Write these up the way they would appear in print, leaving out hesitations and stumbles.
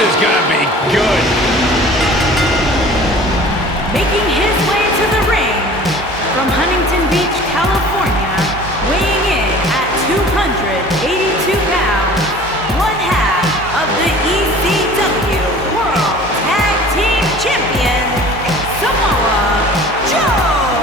is gonna be good. Making his way to the ring from Huntington Beach, California, weighing in at 282 pounds, one half of the ECW World Tag Team Champion, Samoa Joe.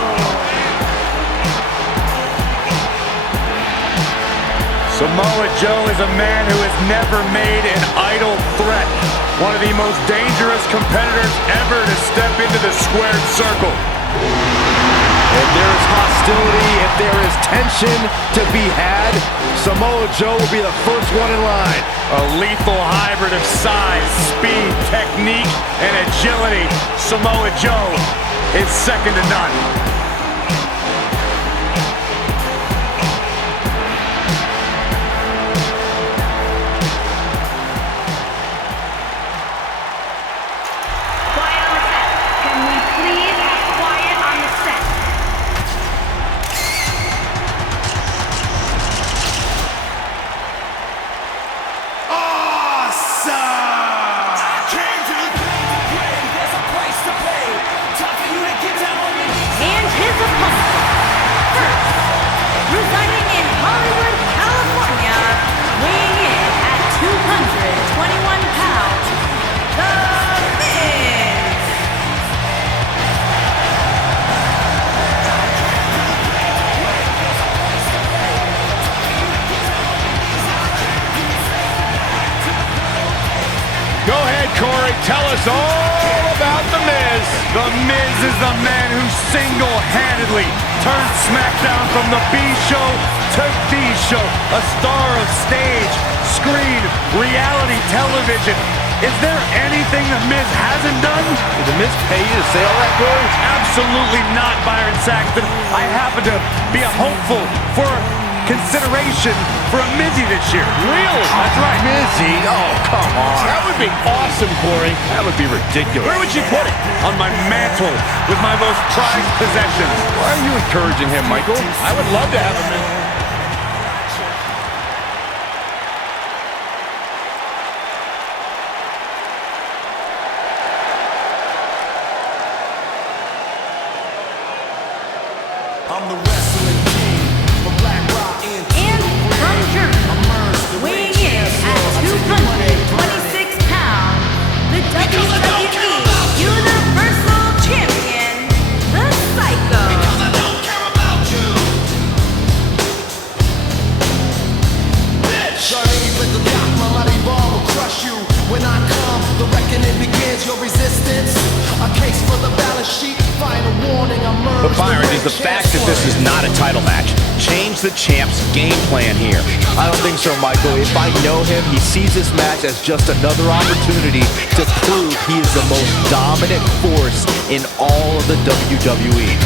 Samoa Joe is a man who has never made an idle threat. One of the most dangerous competitors ever to step into the squared circle. If there is hostility, if there is tension to be had, Samoa Joe will be the first one in line. A lethal hybrid of size, speed, technique, and agility. Samoa Joe is second to none. Corey, tell us all about The Miz. The Miz is the man who single-handedly turned SmackDown from the B show to the show. A star of stage, screen, reality television. Is there anything The Miz hasn't done? Did The Miz pay you to say all that, Corey? Absolutely not, Byron Saxton. I happen to be a hopeful for consideration for a Mizzy this year. Really? That's right. Mizzy? Oh, come on. That would be awesome, Corey. That would be ridiculous. Where would you put it? On my mantle with my most prized possessions. Why are you encouraging him, Michael? I would love to have him in. I'm the wrestling king from Black Rock and from Germany, weighing in at 226 pounds, the WWE Universal Champion, the Psycho. Because I don't care about you, bitch. Sorry, but the block, my mighty ball will crush you. When I come, the reckoning begins. Your resistance, a case for the balance sheet. Final warning, I'm But Byron, is the fact that this is not a title match change the champ's game plan here? I don't think so, Michael. If I know him, he sees this match as just another opportunity to prove he is the most dominant force in all of the WWE.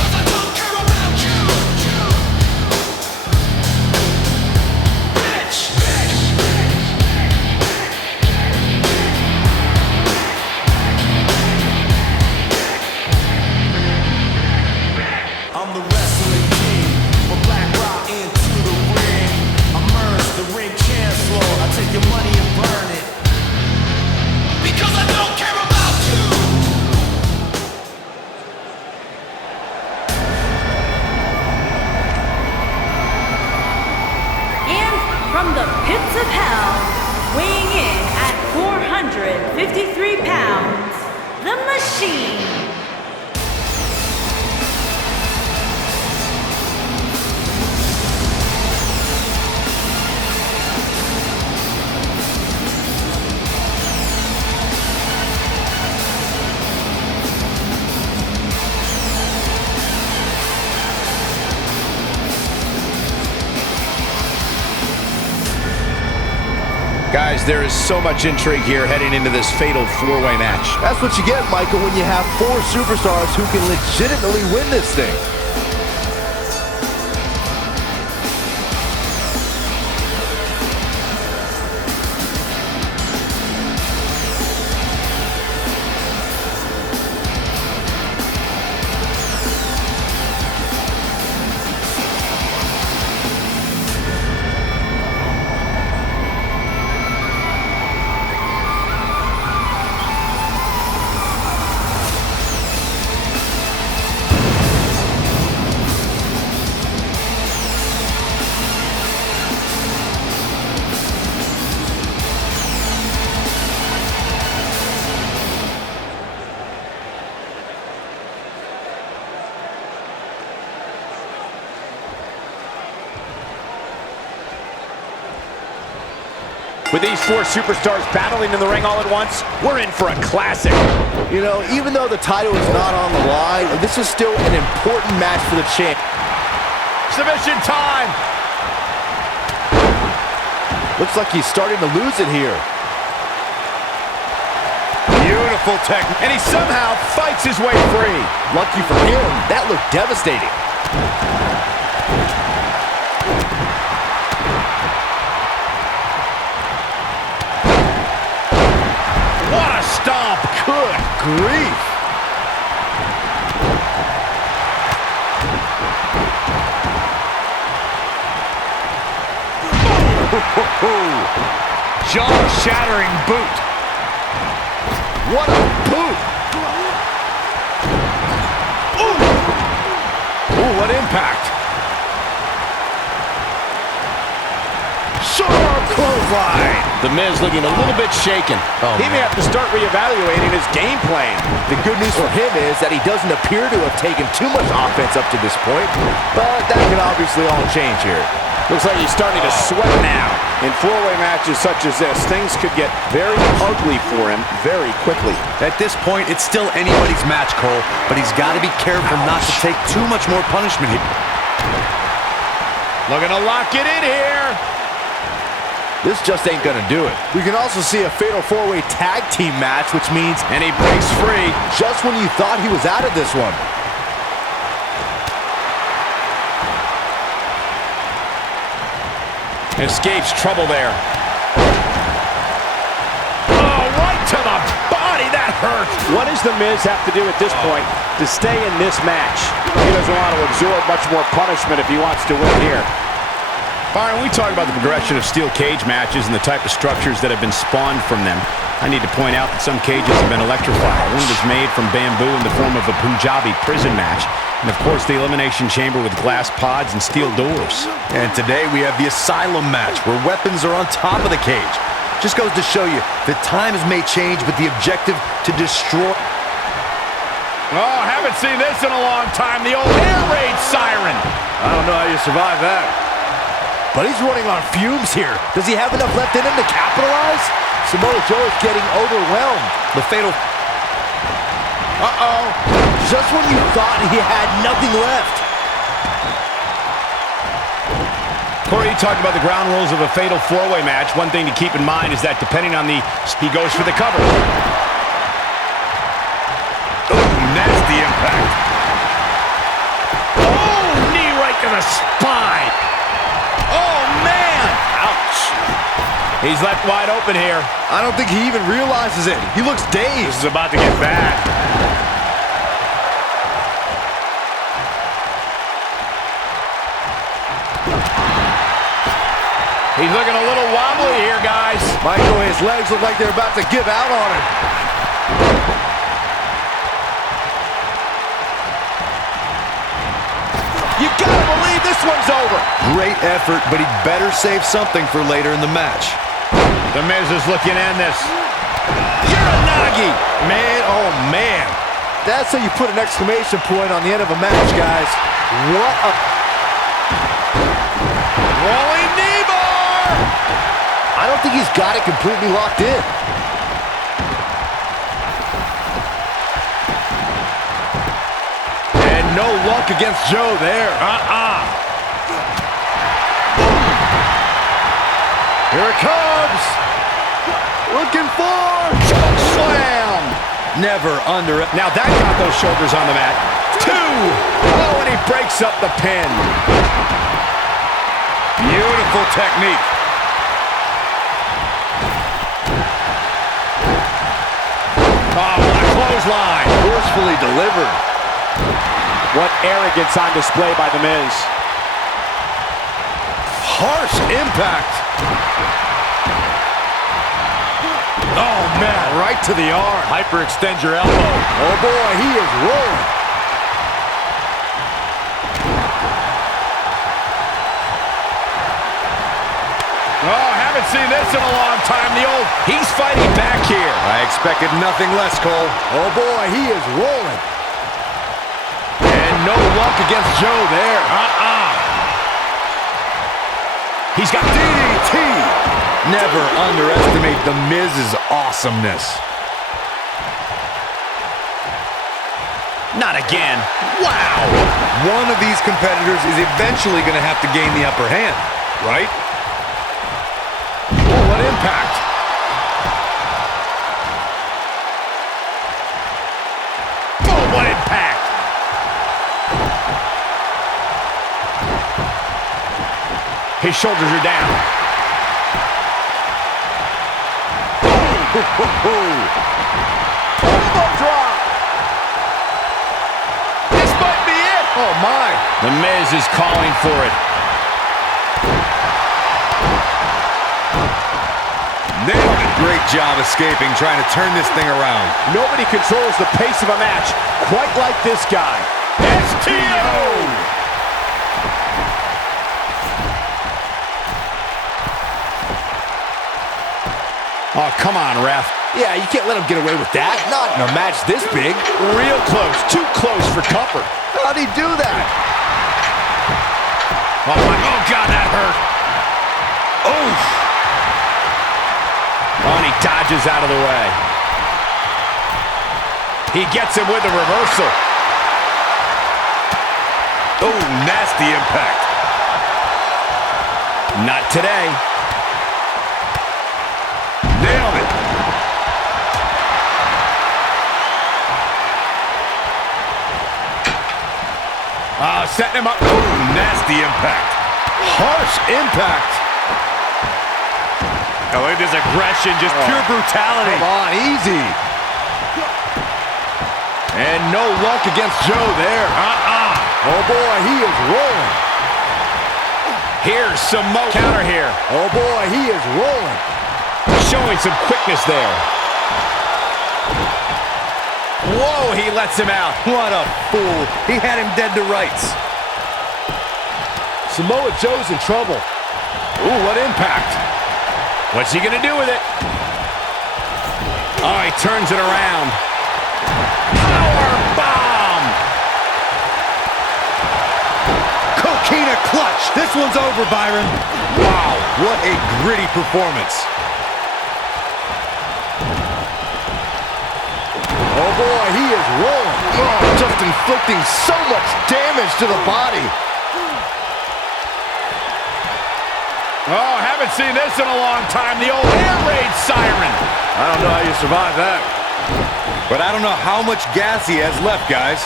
From the pits of hell, weighing in at 453 pounds, the Machine. Guys, there is so much intrigue here heading into this fatal four-way match. That's what you get, Michael, when you have four superstars who can legitimately win this thing. With these four superstars battling in the ring all at once, we're in for a classic. You know, even though the title is not on the line, this is still an important match for the champ. Submission time. Looks like he's starting to lose it here. Beautiful technique. And he somehow fights his way free. Lucky for him, that looked devastating. What a stomp. Good grief. Jaw-shattering boot. What a boot. Ooh, what impact. Sharp clothesline. The Miz looking a little bit shaken. He may have to start reevaluating his game plan. The good news for him is that he doesn't appear to have taken too much offense up to this point, but that can obviously all change here. Looks like he's starting to sweat now. In four-way matches such as this, things could get very ugly for him very quickly. At this point, it's still anybody's match, Cole, but he's got to be careful not to take too much more punishment here. Looking to lock it in here. This just ain't gonna do it. We can also see a fatal four-way tag team match, which means... And he breaks free. Just when you thought he was out of this one. Escapes trouble there. Oh, right to the body. That hurts. What does The Miz have to do at this point to stay in this match? He doesn't want to absorb much more punishment if he wants to win here. Byron, we talk about the progression of steel cage matches and the type of structures that have been spawned from them. I need to point out that some cages have been electrified. One was made from bamboo in the form of a Punjabi prison match. And of course, the elimination chamber with glass pods and steel doors. And today we have the Asylum match, where weapons are on top of the cage. Just goes to show you that times may change, but the objective to destroy... Oh, haven't seen this in a long time. The old air raid siren. I don't know how you survive that. But he's running on fumes here. Does he have enough left in him to capitalize? Samoa Joe is getting overwhelmed. The fatal... Uh-oh. Just when you thought he had nothing left. Corey, you talked about the ground rules of a fatal four-way match. One thing to keep in mind is that depending on he goes for the cover. Oh, nasty impact. Oh, knee right to the spine. Oh, man. Ouch. He's left wide open here. I don't think he even realizes it. He looks dazed. This is about to get bad. He's looking a little wobbly here, guys. Michael, his legs look like they're about to give out on him. You gotta believe this one's over. Great effort, but he'd better save something for later in the match. The Miz is looking to end this. Uranagi! Man, oh man. That's how you put an exclamation point on the end of a match, guys. What a... Rolling knee bar! I don't think he's got it completely locked in. And no luck against Joe there. Here it comes. Looking for choke slam. Never under it. Now that got those shoulders on the mat. 2. Oh, and he breaks up the pin. Beautiful technique. Oh, what a clothesline. Forcefully delivered. What arrogance on display by The Miz. Harsh impact. Oh, man, right to the arm. Hyperextend your elbow. Oh, boy, he is rolling. Oh, haven't seen this in a long time. He's fighting back here. I expected nothing less, Cole. Oh, boy, he is rolling. And no luck against Joe there. He's got DDT. Never underestimate The Miz's awesomeness. Not again. Wow. One of these competitors is eventually going to have to gain the upper hand, right? Oh, what impact. Oh, what impact. His shoulders are down. Elbow drop. This might be it. Oh, my. The Miz is calling for it. Nailed it. Great job escaping, trying to turn this thing around. Nobody controls the pace of a match quite like this guy. STO! Oh, come on, ref. Yeah, you can't let him get away with that. Not in a match this big. Real close. Too close for comfort. How'd he do that? Oh, my. Oh, God, that hurt. Oh. Oh, and he dodges out of the way. He gets him with a reversal. Oh, nasty impact. Not today. Nailed it. Setting him up. Oh, nasty impact. Harsh impact. Oh, look at this aggression, just pure brutality. Come on, easy. And no luck against Joe there. Oh, boy, he is rolling. Here's Samoa counter here. Oh, boy, he is rolling. Showing some quickness there. Whoa, he lets him out. What a fool. He had him dead to rights. Samoa Joe's in trouble. Ooh, what impact. What's he going to do with it? Oh, he turns it around. Power bomb. Coquina clutch. This one's over, Byron. Wow, what a gritty performance. Oh, boy, he is rolling. Oh, just inflicting so much damage to the body. Oh, haven't seen this in a long time. The old air raid siren. I don't know how you survive that. But I don't know how much gas he has left, guys.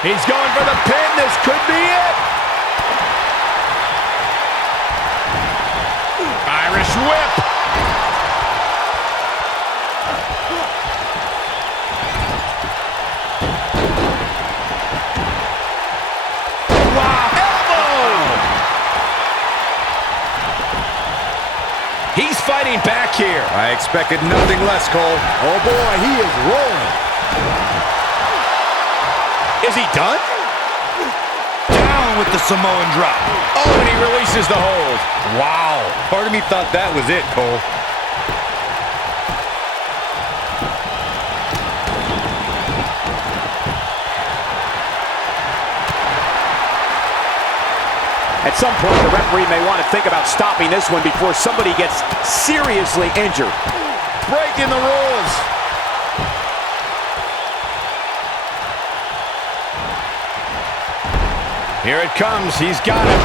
He's going for the pin. This could be it. Irish whip. He's fighting back here. I expected nothing less, Cole. Oh, boy, he is rolling. Is he done? Down with the Samoan drop. Oh, and he releases the hold. Wow. Part of me thought that was it, Cole. At some point, the referee may want to think about stopping this one before somebody gets seriously injured. Breaking the rules. Here it comes. He's got it.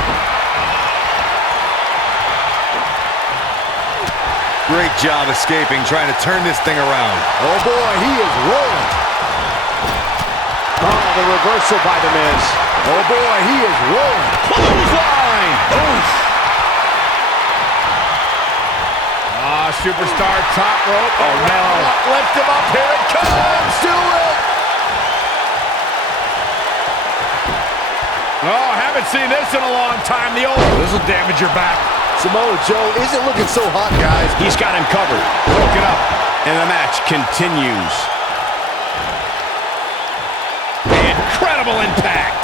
Great job escaping, trying to turn this thing around. Oh, boy, he is rolling. Oh, the reversal by The Miz. Oh, boy, he is rolling. Clothesline. Oof. Superstar top rope. Oh, no. Lift him up. Here it comes. Do it. Oh, haven't seen this in a long time. The old... This will damage your back. Samoa Joe isn't looking so hot, guys. He's got him covered. Broken up. And the match continues. Incredible impact.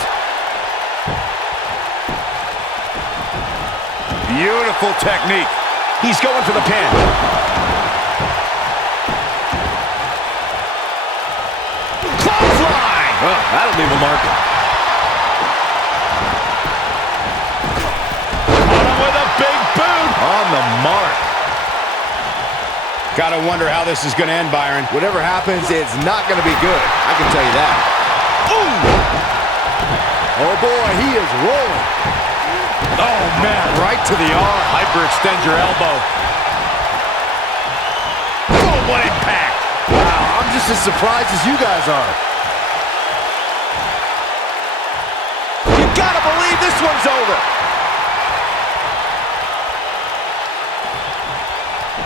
Beautiful technique. He's going for the pin. Clothesline. Well, that'll leave a mark. Caught him with a big boot. On the mark. Gotta wonder how this is gonna end, Byron. Whatever happens, it's not going to be good. I can tell you that. Ooh! Oh, boy, he is rolling. Oh, man, right to the arm. Hyperextend your elbow. Oh, what impact. Wow, I'm just as surprised as you guys are. You gotta believe this one's over.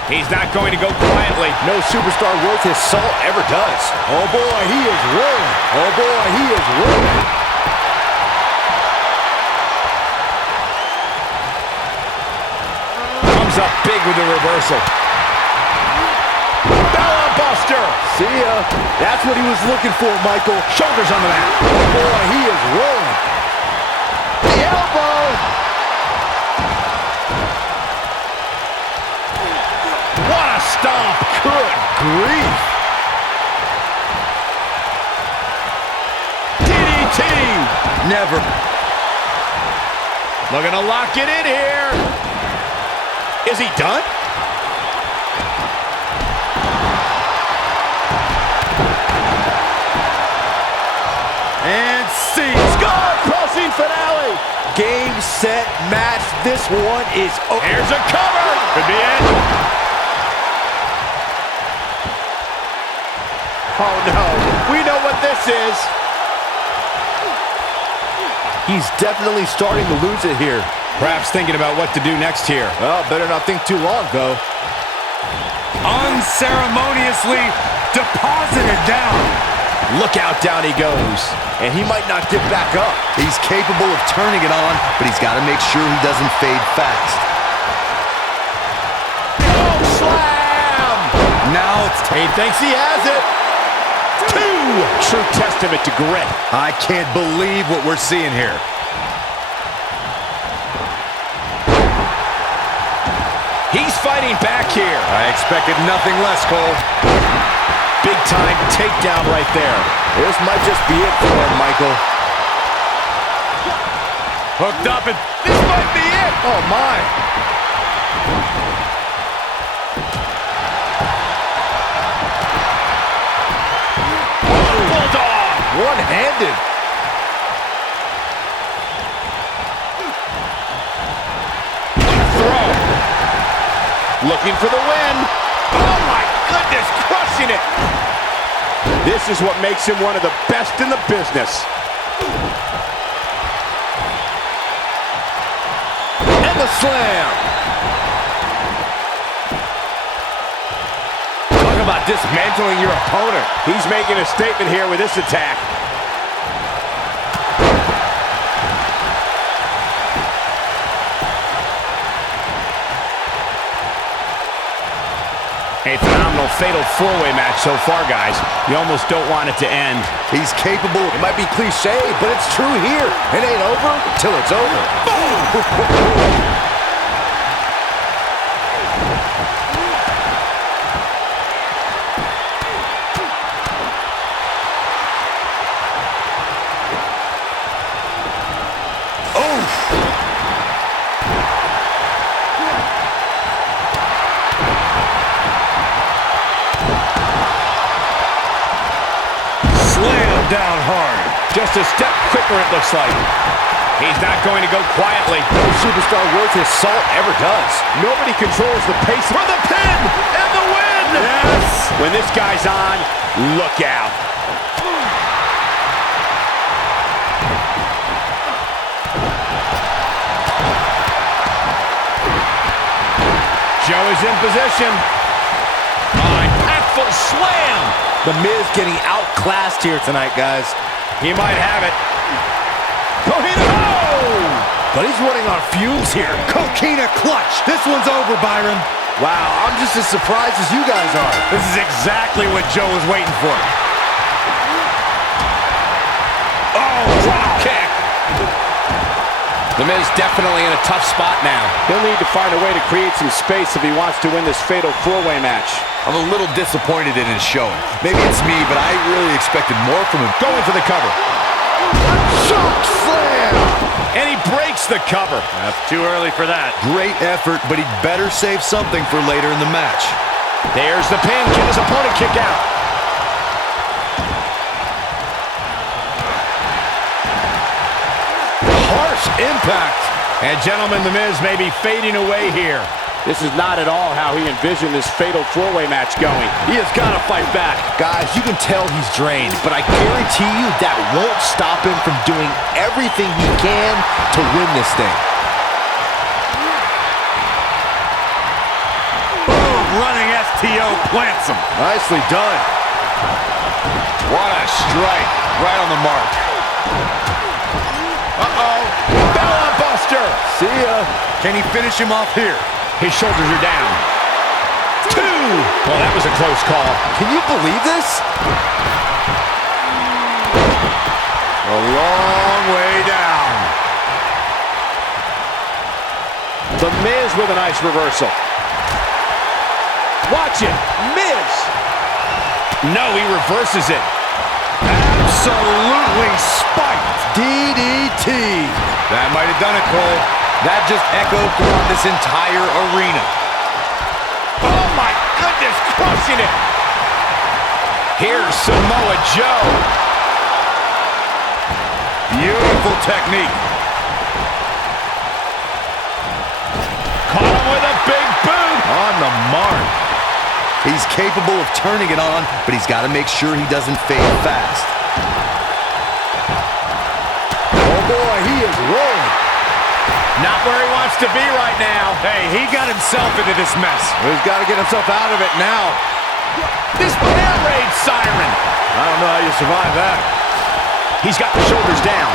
He's not going to go quietly. No superstar worth his salt ever does. Oh, boy, he is rolling. Oh, boy, he is rolling. Comes up big with the reversal. Bella Buster. See ya. That's what he was looking for, Michael. Shoulders on the mat. Oh, boy, he is rolling. The elbow. What a stomp. Good grief. DDT. Never. Looking to lock it in here. Is he done? And see. Skull-crushing finale. Game, set, match. This one is over. Here's a cover. Could be it. Oh, no. We know what this is. He's definitely starting to lose it here. Perhaps thinking about what to do next here. Well, better not think too long, though. Unceremoniously deposited down. Look out, down he goes. And he might not get back up. He's capable of turning it on, but he's got to make sure he doesn't fade fast. Oh, slam! Now it's He thinks he has it. True testament to grit. I can't believe what we're seeing here. He's fighting back here. I expected nothing less, Cole. Big time takedown right there. This might just be it for him, Michael. Hooked up, and this might be it. Oh, my. Bulldog. One-handed. Throw. Looking for the win. Oh, my goodness, crushing it. This is what makes him one of the best in the business. And the slam. Talk about dismantling your opponent. He's making a statement here with this attack. A phenomenal fatal four-way match so far, guys. You almost don't want it to end. He's capable. It might be cliche, but it's true here. It ain't over till it's over. Down hard. Just a step quicker, it looks like. He's not going to go quietly. No superstar worth his salt ever does. Nobody controls the pace For the pin and the win! Yes! When this guy's on, look out. Joe is in position. Impactful slam. The Miz getting outclassed here tonight, guys. He might have it. But he's running on fumes here. Coquina clutch. This one's over, Byron. Wow, I'm just as surprised as you guys are. This is exactly what Joe was waiting for. Oh, drop kick. The Miz definitely in a tough spot now. He'll need to find a way to create some space if he wants to win this fatal four-way match. I'm a little disappointed in his showing. Maybe it's me, but I really expected more from him. Going for the cover. Choke slam! And he breaks the cover. That's too early for that. Great effort, but he'd better save something for later in the match. There's the pin. Can his opponent kick out? Harsh impact. And gentlemen, The Miz may be fading away here. This is not at all how he envisioned this fatal four-way match going. He has got to fight back. Guys, you can tell he's drained, but I guarantee you that won't stop him from doing everything he can to win this thing. Boom, running STO plants him. Nicely done. What a strike. Right on the mark. Uh-oh. Bella Buster. See ya. Can he finish him off here? His shoulders are down. 2. Well, that was a close call. Can you believe this? A long way down. The Miz with a nice reversal. Watch it. Miz. No, he reverses it. Absolutely spiked. DDT. That might have done it, Cole. That just echoed throughout this entire arena. Oh my goodness, crushing it. Here's Samoa Joe. Beautiful technique. Caught him with a big boot. On the mark. He's capable of turning it on, but he's got to make sure he doesn't fade fast. Oh boy, he is rolling. Not where he wants to be right now. Hey, he got himself into this mess. He's got to get himself out of it now. This air raid siren. I don't know how you survive that. He's got the shoulders down.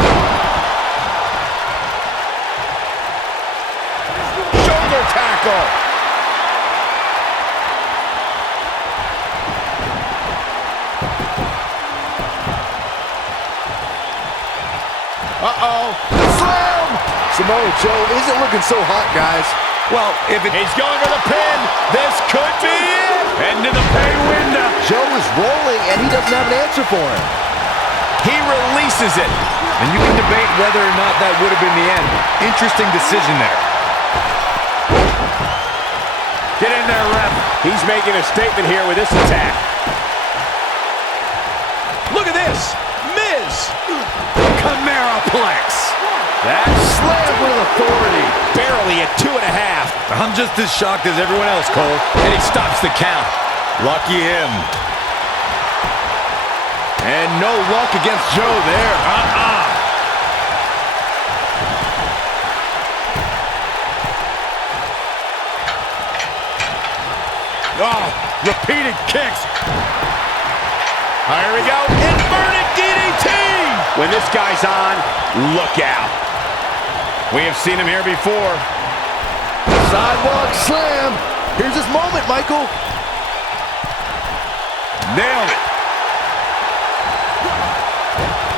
Shoulder tackle. Uh-oh. Slam! Samoa Joe isn't looking so hot, guys. Well, if it... He's going for the pin. This could be it. Into the pay window. Joe is rolling, and he doesn't have an answer for him. He releases it. And you can debate whether or not that would have been the end. Interesting decision there. Get in there, ref. He's making a statement here with this attack. Look at this. Miz. Cameraplex. That slam with authority. Barely at 2.5. I'm just as shocked as everyone else, Cole. And he stops the count. Lucky him. And no luck against Joe there. Oh, repeated kicks. Here we go. Inverted DDT. When this guy's on, look out. We have seen him here before. Sidewalk slam. Here's his moment, Michael. Nailed it.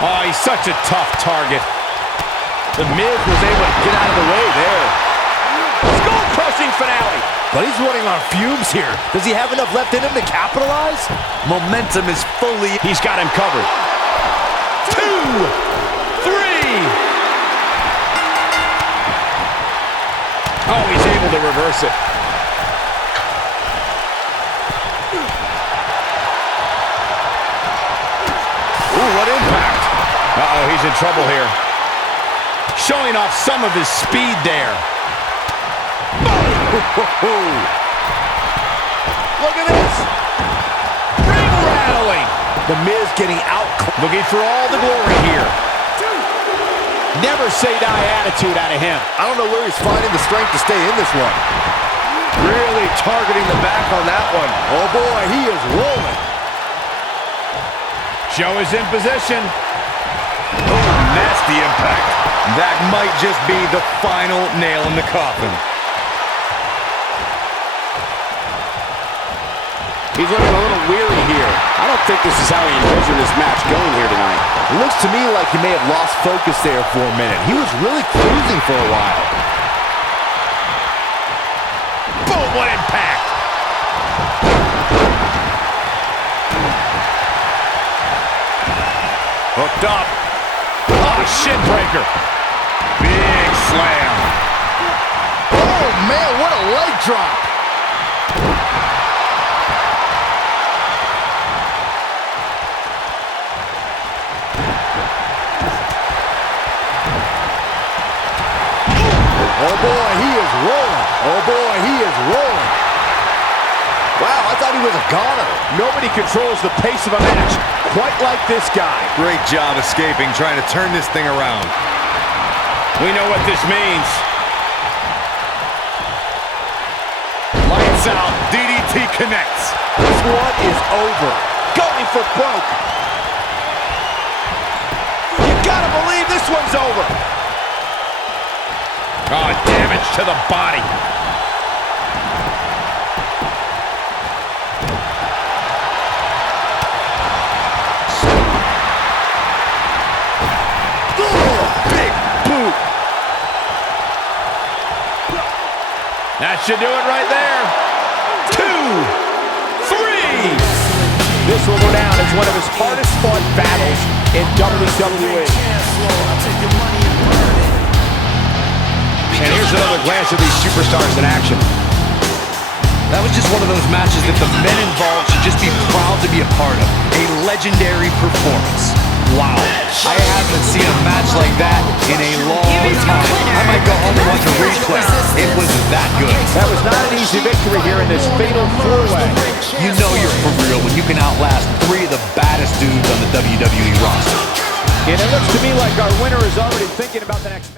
Oh, he's such a tough target. The Miz was able to get out of the way there. Skull-crushing finale. But he's running on fumes here. Does he have enough left in him to capitalize? Momentum is fully... He's got him covered. 2, 3. Oh, he's able to reverse it. Ooh, what impact. Uh-oh, he's in trouble here. Showing off some of his speed there. Look at this. Ring rattling. The Miz getting out. Looking for all the glory here. Never say die attitude out of him. I don't know where he's finding the strength to stay in this one. Really targeting the back on that one. Oh boy, he is rolling. Joe is in position. Oh, nasty impact. That might just be the final nail in the coffin. He's looking a little weary here. I don't think this is how he envisioned this match going here tonight. It looks to me like he may have lost focus there for a minute. He was really cruising for a while. Boom, what impact. Hooked up. Oh, shin breaker. Big slam. Oh, man, what a leg drop. Oh boy, he is rolling. Oh boy, he is rolling. Wow, I thought he was a goner. Nobody controls the pace of a match quite like this guy. Great job escaping, trying to turn this thing around. We know what this means. Lights out. DDT connects. This one is over. Going for broke. You gotta believe this one's over. Oh, damage to the body. Big boot. That should do it right there. 2, 3. This will go down as one of his hardest fought battles in WWE. And here's another glance at these superstars in action. That was just one of those matches that the men involved should just be proud to be a part of. A legendary performance. Wow. I haven't seen a match like that in a long time. I might go home and watch a replay. It was that good. That was not an easy victory here in this fatal four-way. You know you're for real when you can outlast 3 of the baddest dudes on the WWE roster. And it looks to me like our winner is already thinking about the next match.